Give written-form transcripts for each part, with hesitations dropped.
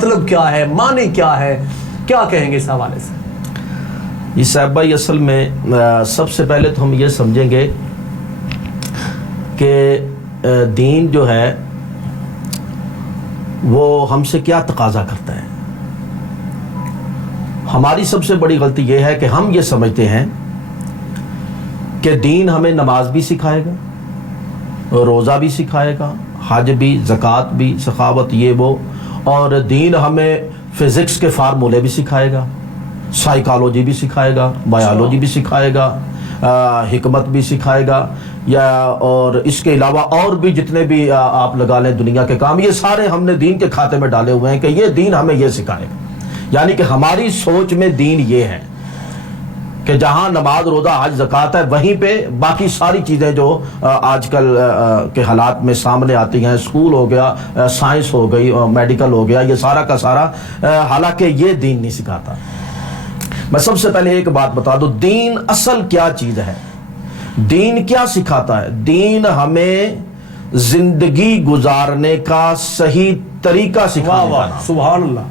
مطلب کیا ہے، معنی کیا ہے، کیا کہیں گے اس حوالے سے؟ یہ صاحب بھائی اصل میں سب سے پہلے تو ہم یہ سمجھیں گے کہ دین جو ہے وہ ہم سے کیا تقاضا کرتا ہے۔ ہماری سب سے بڑی غلطی یہ ہے کہ ہم یہ سمجھتے ہیں کہ دین ہمیں نماز بھی سکھائے گا، روزہ بھی سکھائے گا، حج بھی، زکوٰۃ بھی، سخاوت یہ وہ، اور دین ہمیں فزکس کے فارمولے بھی سکھائے گا، سائیکالوجی بھی سکھائے گا، بایولوجی بھی سکھائے گا، حکمت بھی سکھائے گا، یا اور اس کے علاوہ اور بھی جتنے بھی آپ لگا لیں دنیا کے کام، یہ سارے ہم نے دین کے کھاتے میں ڈالے ہوئے ہیں کہ یہ دین ہمیں یہ سکھائے گا۔ یعنی کہ ہماری سوچ میں دین یہ ہے کہ جہاں نماز، روزہ، حج، زکوٰۃ ہے، وہیں پہ باقی ساری چیزیں جو آج کل کے حالات میں سامنے آتی ہیں، اسکول ہو گیا، سائنس ہو گئی، میڈیکل ہو گیا، یہ سارا کا سارا، حالانکہ یہ دین نہیں سکھاتا۔ میں سب سے پہلے ایک بات بتا دوں، دین اصل کیا چیز ہے؟ دین کیا سکھاتا ہے؟ دین ہمیں زندگی گزارنے کا صحیح طریقہ سکھانے کا نام۔ سبحان اللہ۔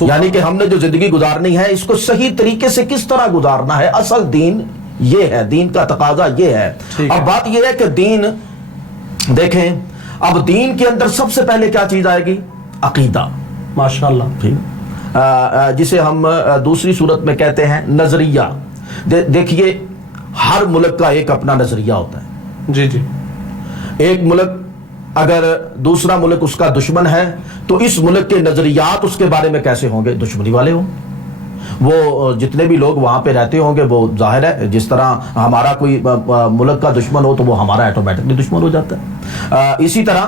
یعنی کہ ہم نے جو زندگی گزارنی ہے اس کو صحیح طریقے سے کس طرح گزارنا ہے، اصل دین یہ ہے، دین کا تقاضا یہ ہے۔ اب بات یہ ہے کہ دین دیکھیں، اب دین کے اندر سب سے پہلے کیا چیز آئے گی؟ عقیدہ، ماشاءاللہ، جسے ہم دوسری صورت میں کہتے ہیں نظریہ۔ دیکھیے ہر ملک کا ایک اپنا نظریہ ہوتا ہے۔ جی جی۔ ایک ملک اگر دوسرا ملک اس کا دشمن ہے تو اس ملک کے نظریات اس کے بارے میں کیسے ہوں گے؟ دشمنی والے ہوں۔ وہ جتنے بھی لوگ وہاں پہ رہتے ہوں گے، وہ ظاہر ہے جس طرح ہمارا کوئی ملک کا دشمن ہو تو وہ ہمارا ایٹومیٹکلی دشمن ہو جاتا ہے۔ اسی طرح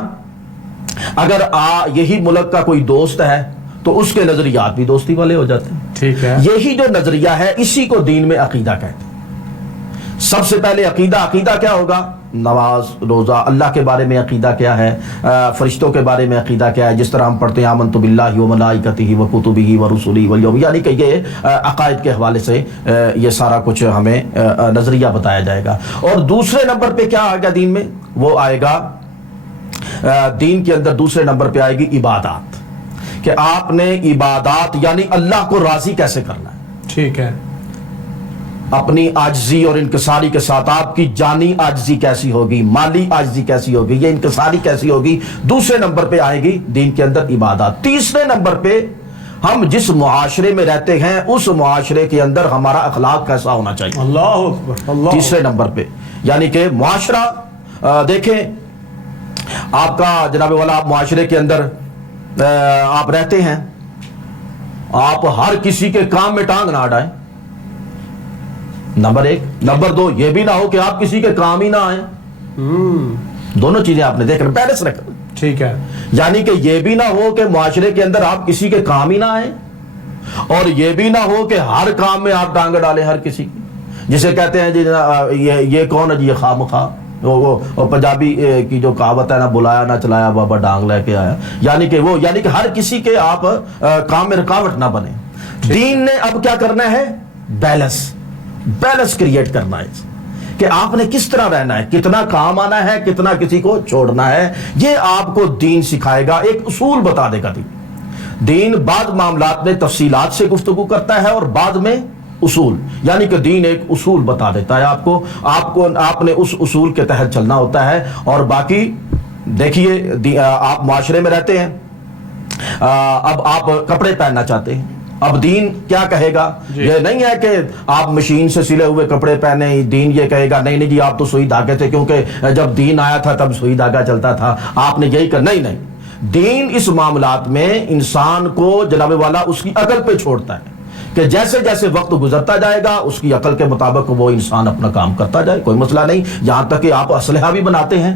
اگر یہی ملک کا کوئی دوست ہے تو اس کے نظریات بھی دوستی والے ہو جاتے ہیں۔ ٹھیک ہے۔ یہی جو نظریہ ہے اسی کو دین میں عقیدہ کہتے ہیں۔ سب سے پہلے عقیدہ کیا ہوگا؟ نماز، روزہ، اللہ کے بارے میں عقیدہ کیا ہے، فرشتوں کے بارے میں عقیدہ کیا ہے، جس طرح ہم پڑھتے ہیں آمنت باللہ وملائکتہ وکتبہ ورسلہ والیوم، یعنی کہ یہ عقائد کے حوالے سے یہ سارا کچھ ہمیں نظریہ بتایا جائے گا۔ اور دوسرے نمبر پہ کیا آئے گا دین میں؟ وہ آئے گا دین کے اندر دوسرے نمبر پہ آئے گی عبادات، کہ آپ نے عبادات یعنی اللہ کو راضی کیسے کرنا ہے۔ ٹھیک ہے۔ اپنی عاجزی اور انکساری کے ساتھ آپ کی جانی عاجزی کیسی ہوگی، مالی عاجزی کیسی ہوگی، یہ انکساری کیسی ہوگی، دوسرے نمبر پہ آئے گی دین کے اندر عبادات۔ تیسرے نمبر پہ ہم جس معاشرے میں رہتے ہیں اس معاشرے کے اندر ہمارا اخلاق کیسا ہونا چاہیے، اللہ اکبر، اللہ۔ تیسرے نمبر پہ یعنی کہ معاشرہ، دیکھیں آپ کا جناب والا، آپ معاشرے کے اندر آپ رہتے ہیں، آپ ہر کسی کے کام میں ٹانگ نہ اڑائیں، نمبر ایک۔ نمبر دو، یہ بھی نہ ہو کہ آپ کسی کے کام ہی نہ آئیں۔ دونوں چیزیں آپ نے دیکھنا، بیلنس رکھنا۔ ٹھیک ہے۔ یعنی کہ یہ بھی نہ ہو کہ معاشرے کے اندر آپ کسی کے کام ہی نہ آئیں، اور یہ بھی نہ ہو کہ ہر کام میں آپ ٹانگ ڈالیں ہر کسی کی، جسے کہتے ہیں جی یہ کون ہے جی، یہ خواہ مخواہ، وہ پنجابی کی جو کہاوت ہے نا، بلایا نہ چلایا بابا ڈانگ لے کے آیا، یعنی کہ ہر کسی کے آپ کام میں رکاوٹ نہ بنے۔ دین نے اب کیا کرنا ہے؟ بیلنس کریٹ کرنا ہے کہ آپ نے کس طرح رہنا ہے، کتنا کام آنا ہے، کتنا کسی کو چھوڑنا ہے، یہ آپ کو دین سکھائے گا، ایک اصول بتا دے گا۔ دین بعض معاملات میں تفصیلات سے گفتگو کرتا ہے اور بعد میں اصول، یعنی کہ دین ایک اصول بتا دیتا ہے آپ نے اس اصول کے تحت چلنا ہوتا ہے۔ اور باقی دیکھیے آپ معاشرے میں رہتے ہیں، اب آپ کپڑے پہننا چاہتے ہیں، اب دین کیا کہے گا؟ یہ نہیں ہے کہ آپ مشین سے سلے ہوئے کپڑے پہنے، دین یہ کہے گا نہیں جی آپ تو سوئی دھاگے تھے، کیونکہ جب دین آیا تھا تب سوئی دھاگا چلتا تھا، آپ نے یہی کہا۔ نہیں، دین اس معاملات میں انسان کو جناب والا اس کی عقل پہ چھوڑتا ہے کہ جیسے جیسے وقت گزرتا جائے گا اس کی عقل کے مطابق وہ انسان اپنا کام کرتا جائے، کوئی مسئلہ نہیں۔ یہاں تک کہ آپ اسلحہ بھی بناتے ہیں،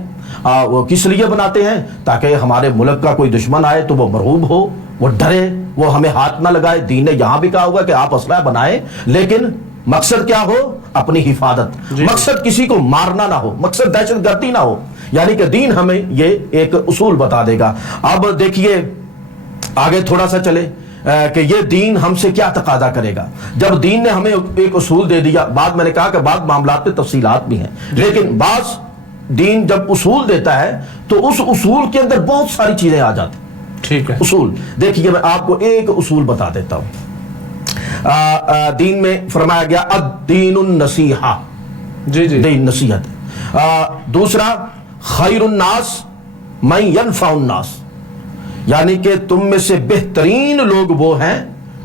وہ کس لیے بناتے ہیں؟ تاکہ ہمارے ملک کا کوئی دشمن آئے تو وہ مرعوب ہو، وہ ڈرے، وہ ہمیں ہاتھ نہ لگائے۔ دین نے یہاں بھی کہا ہوگا کہ آپ اسلحہ بنائیں، لیکن مقصد کیا ہو؟ اپنی حفاظت، مقصد کسی کو مارنا نہ ہو، مقصد دہشت گردی نہ ہو۔ یعنی کہ دین ہمیں یہ ایک اصول بتا دے گا۔ اب دیکھیے آگے تھوڑا سا چلے کہ یہ دین ہم سے کیا تقاضا کرے گا۔ جب دین نے ہمیں ایک اصول دے دیا، بعد میں نے کہا کہ بعض معاملات میں تفصیلات بھی ہیں، لیکن بعض دین جب اصول دیتا ہے تو اس اصول کے اندر بہت ساری چیزیں آ جاتی ہیں۔ ٹھیک ہے. اصول دیکھیے میں آپ کو ایک اصول بتا دیتا ہوں. دین میں فرمایا گیا الدین النصیحہ، جی جی دین نصیحت. دوسرا خیر الناس من ینفع الناس، یعنی کہ تم میں سے بہترین لوگ وہ ہیں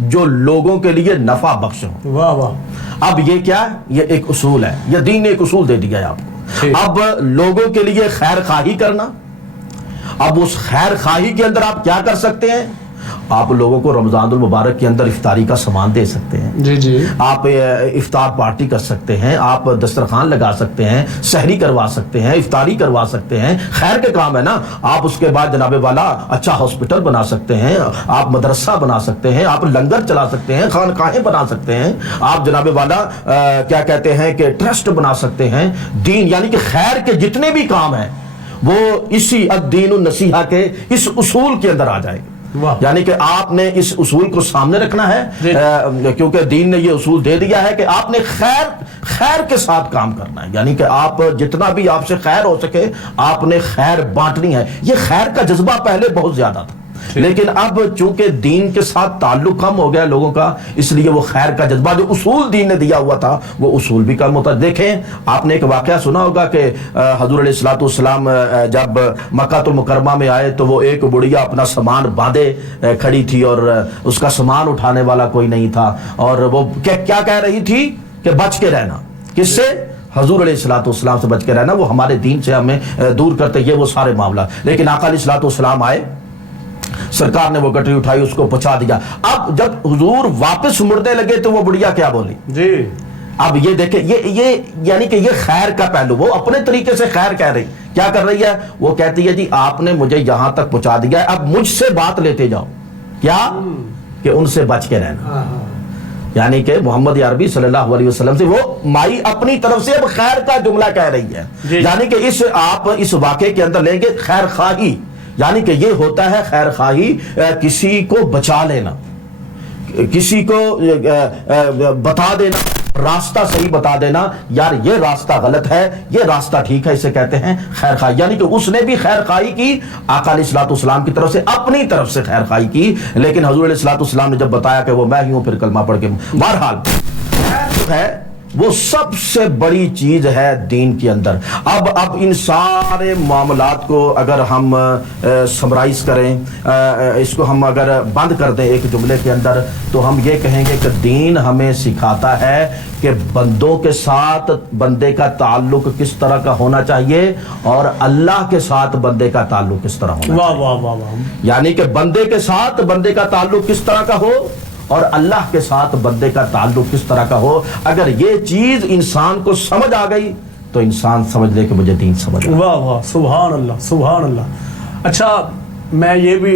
جو لوگوں کے لیے نفع بخش ہوں. واہ واہ. اب یہ کیا ہے؟ یہ ایک اصول ہے، یہ دین نے ایک اصول دے دیا ہے آپ کو. اب لوگوں کے لیے خیر خواہی کرنا، اب اس خیر خواہی کے اندر آپ کیا کر سکتے ہیں؟ آپ لوگوں کو رمضان المبارک کے اندر افطاری کا سامان دے سکتے ہیں. جی جی. آپ افطار پارٹی کر سکتے ہیں، آپ دسترخوان لگا سکتے ہیں، سحری کروا سکتے ہیں، افطاری کروا سکتے ہیں. خیر کے کام ہے نا. آپ اس کے بعد جناب والا اچھا ہاسپٹل بنا سکتے ہیں، آپ مدرسہ بنا سکتے ہیں، آپ لنگر چلا سکتے ہیں، خانقاہیں بنا سکتے ہیں، آپ جناب والا کیا کہتے ہیں کہ ٹرسٹ بنا سکتے ہیں. دین یعنی کہ خیر کے جتنے بھی کام ہیں وہ اسی الدین النصیحہ کے اس اصول کے اندر آ جائے گا. یعنی کہ آپ نے اس اصول کو سامنے رکھنا ہے، کیونکہ دین نے یہ اصول دے دیا ہے کہ آپ نے خیر کے ساتھ کام کرنا ہے. یعنی کہ آپ جتنا بھی آپ سے خیر ہو سکے آپ نے خیر بانٹنی ہے. یہ خیر کا جذبہ پہلے بہت زیادہ تھا، لیکن اب چونکہ دین کے ساتھ تعلق کم ہو گیا لوگوں کا، اس لیے وہ خیر کا جذبہ جو اصول دین نے دیا ہوا تھا وہ اصول بھی کم ہوتا. دیکھیں آپ نے ایک واقعہ سنا ہوگا کہ حضور علیہ الصلوۃ والسلام جب مکہ المکرمہ میں آئے تو وہ ایک بڑھیا اپنا سامان باندھے کھڑی تھی اور اس کا سامان اٹھانے والا کوئی نہیں تھا، اور وہ کیا کہہ رہی تھی کہ بچ کے رہنا. کس سے؟ حضور علیہ الصلوۃ والسلام سے بچ کے رہنا، وہ ہمارے دین سے ہمیں دور کرتے، یہ وہ سارے معاملات. لیکن آقا علیہ الصلوۃ والسلام آئے، سرکار نے وہ گٹری اٹھائی، اس کو پہنچا دیا. اب جب حضور واپس مڑنے لگے تو وہ بڑھیا کیا بولی جی. اب یہ دیکھیں یہ یعنی کہ یہ خیر کا پہلو، وہ اپنے طریقے سے خیر کہہ رہی. کیا کر رہی ہے؟ وہ کہتی ہے جی آپ نے مجھے یہاں تک پہنچا دیا ہے، اب مجھ سے بات لیتے جاؤ. کیا؟ کہ ان سے بچ کے رہنا. یعنی کہ محمد عربی صلی اللہ علیہ وسلم سے وہ مائی اپنی طرف سے اب خیر کا جملہ کہہ رہی ہے. یعنی کہ آپ اس واقعے کے اندر لیں گے خیر خواہی، یعنی کہ یہ ہوتا ہے خیر خواہی، کسی کو بچا لینا، کسی کو بتا دینا، راستہ صحیح بتا دینا، یار یہ راستہ غلط ہے، یہ راستہ ٹھیک ہے، اسے کہتے ہیں خیر خواہی. یعنی کہ اس نے بھی خیر خواہی کی آقا علیہ الصلوۃ والسلام کی طرف سے، اپنی طرف سے خیر خواہی کی. لیکن حضور علیہ الصلوۃ والسلام نے جب بتایا کہ وہ میں ہی ہوں، پھر کلمہ پڑھ کے بہرحال ہے وہ سب سے بڑی چیز ہے دین کے اندر. اب ان سارے معاملات کو اگر ہم سمرائز کریں، اس کو ہم اگر بند کر دیں ایک جملے کے اندر، تو ہم یہ کہیں گے کہ دین ہمیں سکھاتا ہے کہ بندوں کے ساتھ بندے کا تعلق کس طرح کا ہونا چاہیے اور اللہ کے ساتھ بندے کا تعلق کس طرح ہونا چاہیے. واہ واہ واہ. یعنی کہ بندے کے ساتھ بندے کا تعلق کس طرح کا ہو اور اللہ کے ساتھ بندے کا تعلق کس طرح کا ہو. اگر یہ چیز انسان کو سمجھ آ گئی تو انسان سمجھ لے کہ مجھے دین سمجھ آ گیا. واہ واہ، سبحان اللہ سبحان اللہ. اچھا میں یہ بھی